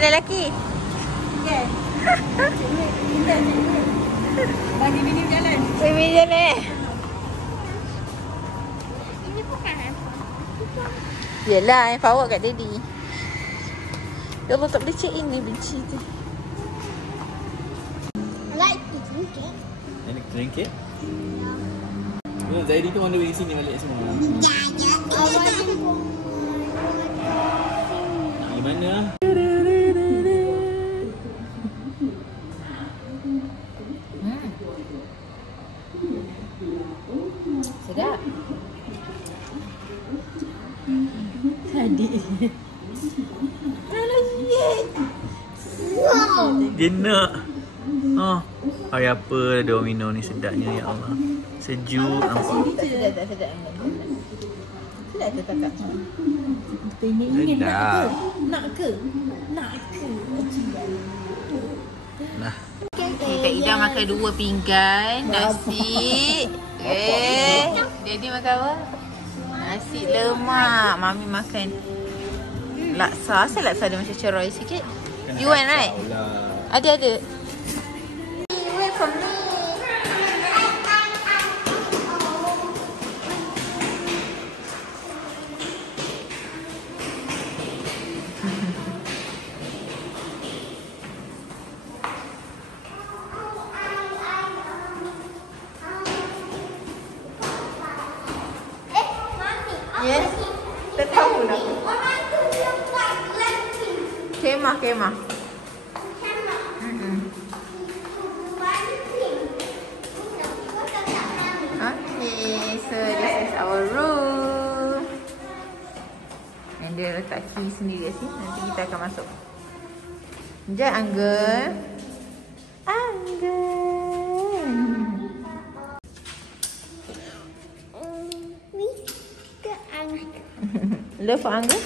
Mana lelaki? Kan? Bagi bini jalan. Bini jalan. Ini bukan. Yelah, yang power kat daddy. Ya Allah, tak boleh check in ni, benci tu. I like to drink it. Nak drink it? Oh, Zaidi tu on the way sini balik semua. Di mana? Sedap. Tadi. Dia nak. Oh, hari apa Domino ni sedapnya, ya Allah. Sejuk nampak. Tak sedap, tak sedap. Sedap ke kakak? Ingin Sedap. nak ke? Nak ke? Nah. Okay, Kak Ida makan 2 pinggan nasi. Daddy makan apa? Nasi lemak. Mami makan laksa. Asal laksa dia macam ceroy sikit? You want right? Ada. Wait for me. Yes. Tak tahu lah. Kemah. Okay, so this is our room. And dia letak key sendiri kat sini. Nanti kita akan masuk. Sekejap, Anggun. Love for Anggun?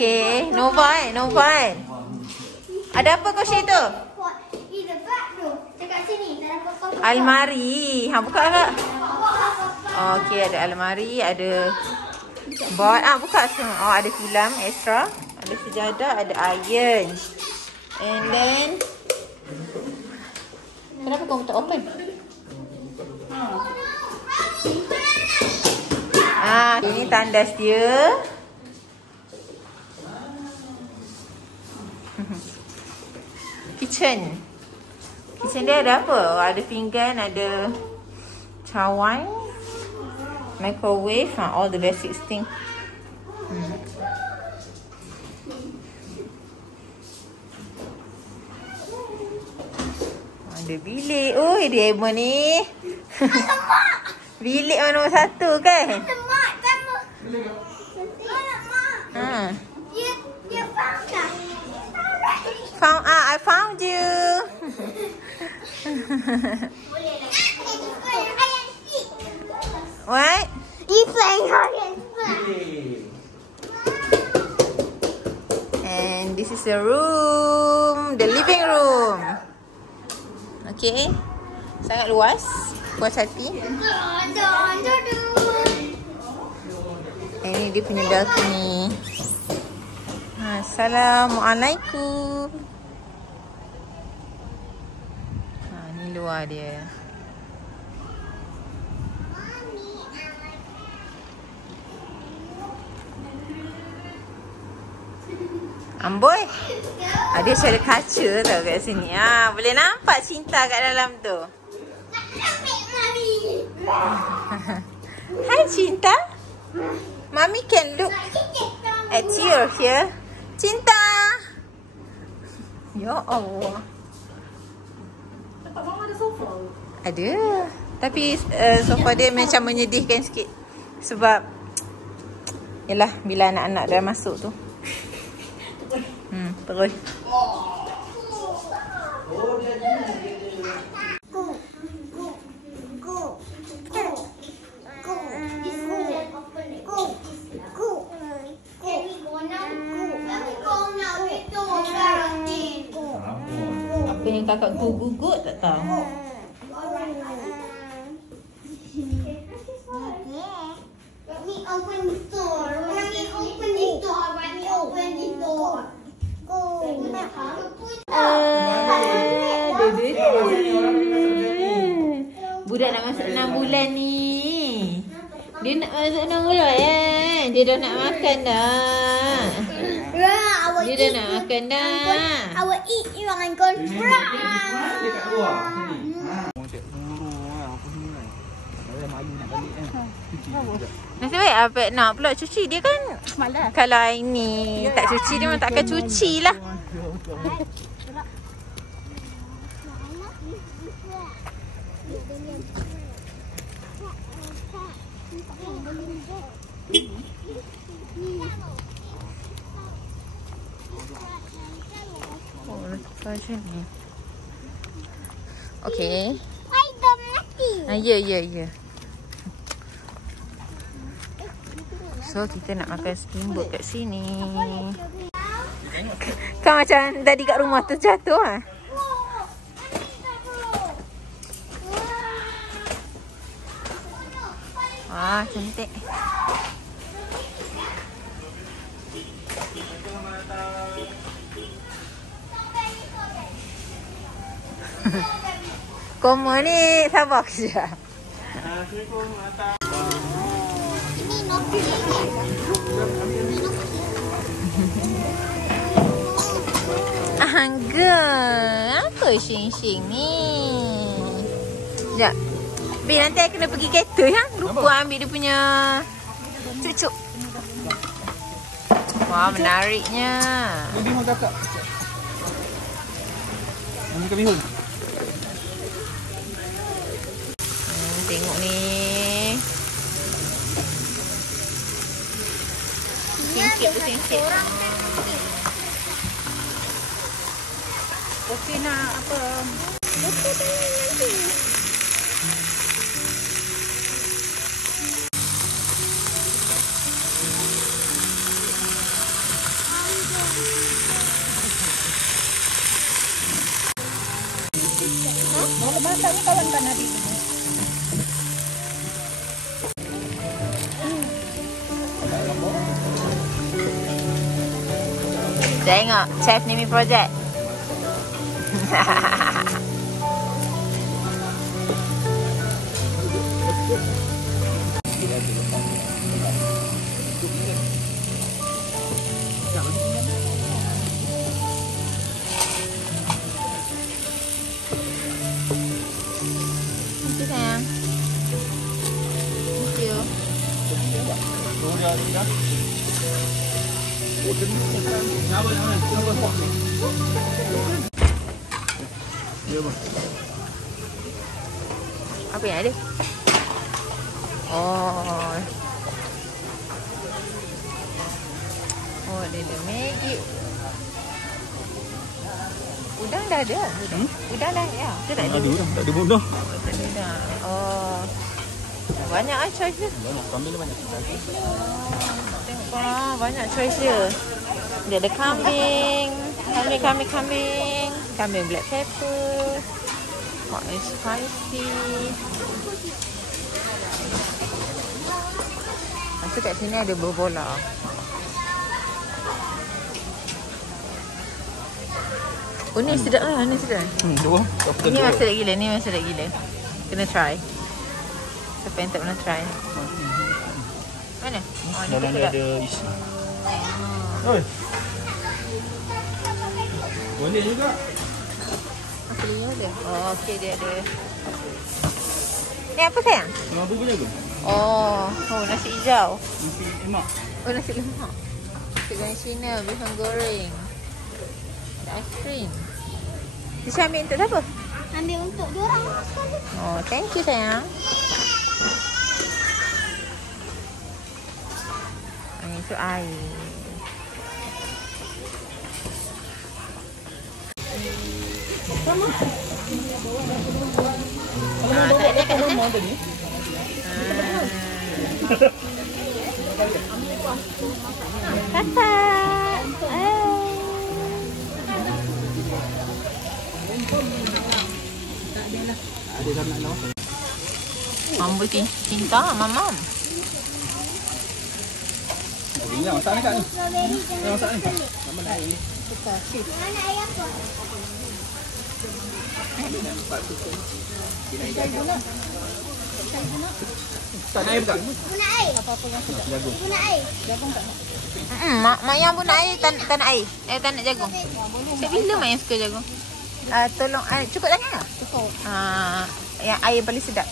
Okay, Nova. Ada apa kau share tu? Almari. Buka tak? Okay, ada almari, ada bot. Buka semua. Oh, ada filem extra, ada sejadah, ada iron. And then kenapa kau tak open? Ini tandas dia. Kitchen dia ada apa? Ada pinggan, ada cawan, microwave, all the basic thing. Ada bilik. Oi, dia Emma ni. Bilik nombor 1 kan? Mak, sama. Dia found us. I found you. What? You playing hide and seek. And this is the room, the living room. Okay, sangat luas, puas hati. Ini dia punya balcony. Assalamualaikum. Ni luar dia. Amboi. Ada cara kaca tau kat sini. Boleh nampak cinta kat dalam tu. Hi Cinta. Mami can look at you here. Cinta. Ya Allah. Tempat mama ada sofa. Ada. Tapi sofa dia macam menyedihkan sikit. Sebab yalah, bila anak-anak dah masuk tu. Terus. Apa yang kakak gugut tak tahu. open the door. Mommy, open the door. Mommy, open the door. Go. Budak nak masuk 6 bulan ni. Dia nak masuk 6 bulan kan? Dia dah nak makan dah. Dia dah nak makan dah. I will eat you and go fry. Dekat luar sini. Mau cek buru apa semua. Saya malu nak balik kan. Cuci sekejap. Nasib baik Abang nak pula cuci. Dia kan kalau hari ni tak cuci dia memang takkan cuci lah. Oh, macam ni. Okay. I don't mati. Ya. So, kita nak makan steamboat kat sini. Kau macam tadi kat rumah terjatuh lah. Wah, cantik. Koma ni sabar kejap. Angga, apa sing-sing ni? Sekejap. Bi, nanti I kena pergi kereta ya. Lupa ambil dia punya cucuk. Wah, menariknya. Ini bihun kakak. Nanti ke bihun. Tengok ni. Singkit. Okey nak apa? Masak ni kawan kan hari ni. Tengok, Chef Nimi Project. Thank you, sayang. Thank you. Apa yang ada? Oh, dia ada Maggi. Udang dah ada. Udang dah ya. Kita tak ada. Tak ada mudah. Tak ada dah. Oh, banyak ah choice dia. Banyak, kambing banyak. Tengok banyak choice dia. Dia ada kambing. Kambing black pepper. Hot and spicy. Lepas tu kat sini ada berbola. Oh ni sedap lah, ni sedap. Dua. Ni memang sedap gila, Kena try. Siapa yang tak pernah try? Mana? Oh ni Dalam sedap. ada isi. Oi. Boleh juga. Apa dia ada? Oh okey dia ada. Ni apa sayang? Apa punya tu? Oh nasi hijau. Nasi lemak. Oh nasi lemak. Nasi goreng Cina, bihun goreng. Ada aiskrim. Tisha ambil untuk siapa? Ambil untuk diorang sekali. Oh, thank you sayang. Itu air. Sama. Tak ada kat sana. Tadi. Kakak. Ada dah nak lawan. Mambu cinta mamam. Ni masak ni kat ni. Strawberry Ni masak ni. Nak mana air ni? Mana air apa? Tak ada air tak? Guna air. Jagung. Guna air. Mak yang pun nak air, tak nak air. Tak nak jagung. Sejak bila mak yang suka jagung? Tolong air. Cukup sangat tak? Cukup. Yang air paling sedap.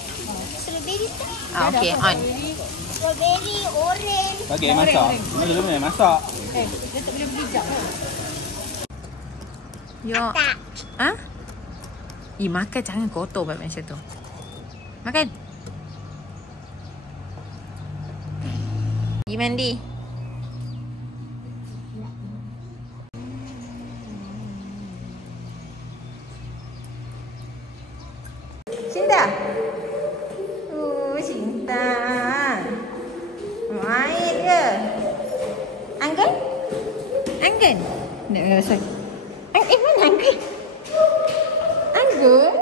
Strawberry tak? Okey, on. Strawberry, orange. Bagi air masak. Mana dulu ni masak. Dia tak boleh berijak ke? Yo. Tak. Ha? Makan jangan kotor macam tu. Makan. Pergi mandi. Cinta. Cinta. Main ke? Anggun? Anggun? Nak rasa. Mana Anggun? Anggun?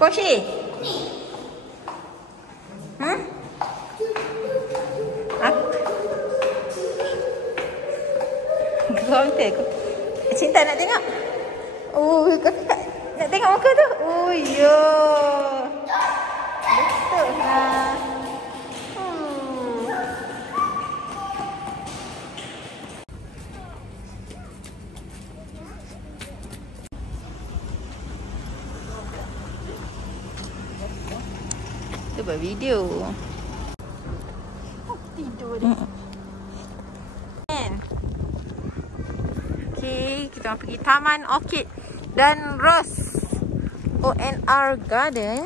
Koshi? Cinta nak tengok? Kau nak tengok muka tu? Ya. Betul lah. Kita buat video. Tidur dia. Okay, kita pergi Taman Orchid dan Rose ONR Garden.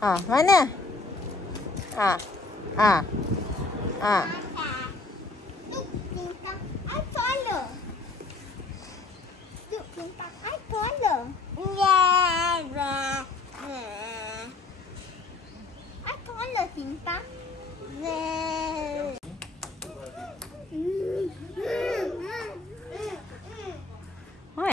Mana? Look, bintang I taller. Look, bintang I taller. I taller, bintang. What?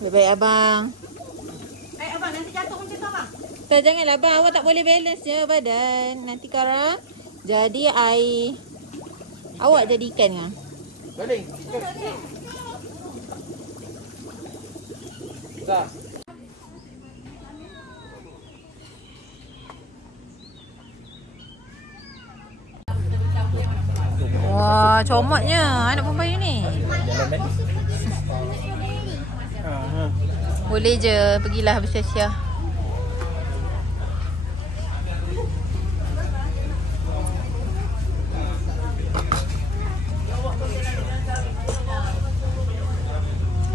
Baik-baik abang. Abang nanti jatuh macam tu abang. Tak, janganlah abang. Awak tak boleh balance je badan. Nanti Kara jadi air. Awak jadi ikan kan? Baling. Tak. Wah, comotnya anak perempuan ni. Boleh je, pergilah bersia-sia.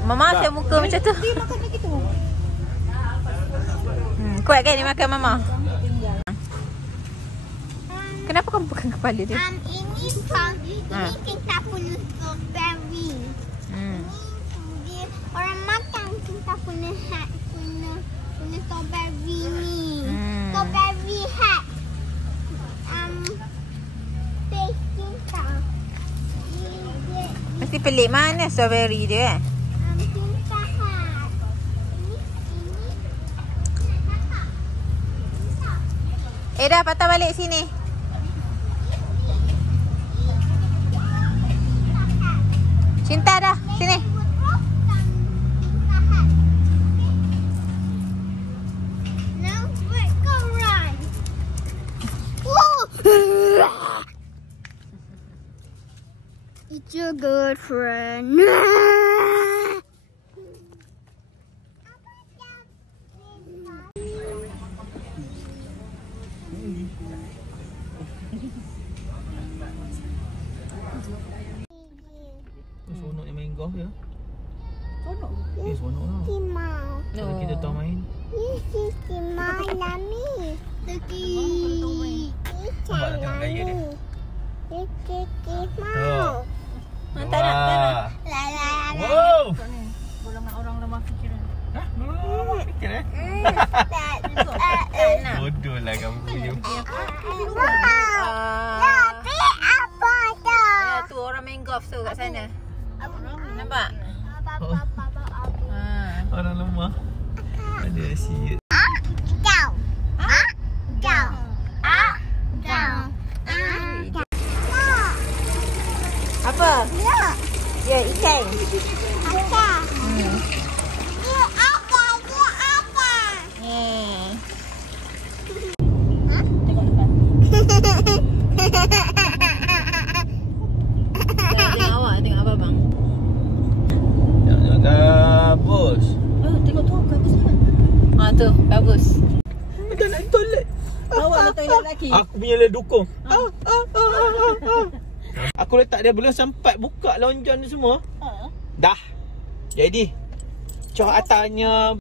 Mama asyik muka macam tu. Dia makan macam tu. Kuat kan dia makan Mama? Kenapa kamu pegang kepala dia? Ini kita punya strawberry. Dia orang makan kita punya hat punya strawberry ni. Strawberry hat. Face kita. Mesti pelik mana strawberry dia kan? Kita hat. Ini. Dah patah balik sini. Cinta dah, sini. Now let's go run. It's your good friend. Seronok ni main golf ya. Seronok. Seronok lah. Timau. Kalau kita tahu main. Ini timau lami. Lagi. Nampak tak tengok gaya dia? Ini timau. Tak nak. La la la. Wow. Golongan orang lemah fikiran. Fikir bodoh lah kamu punya. Ya, tu orang main golf tu kat sana. Nampak? Orang lemah. Ada si apa? Ya, ikan. Tengok awak, tengok abang bang. Jangan gabus. Oh, tengok tu kabus kan. Tu, bagus. Tak nak toilet. Awak nak toilet lagi. Aku punya lah dukung. Aku letak dia belum sempat buka lonjon ni semua. Dah. Jadi. Cah atasnya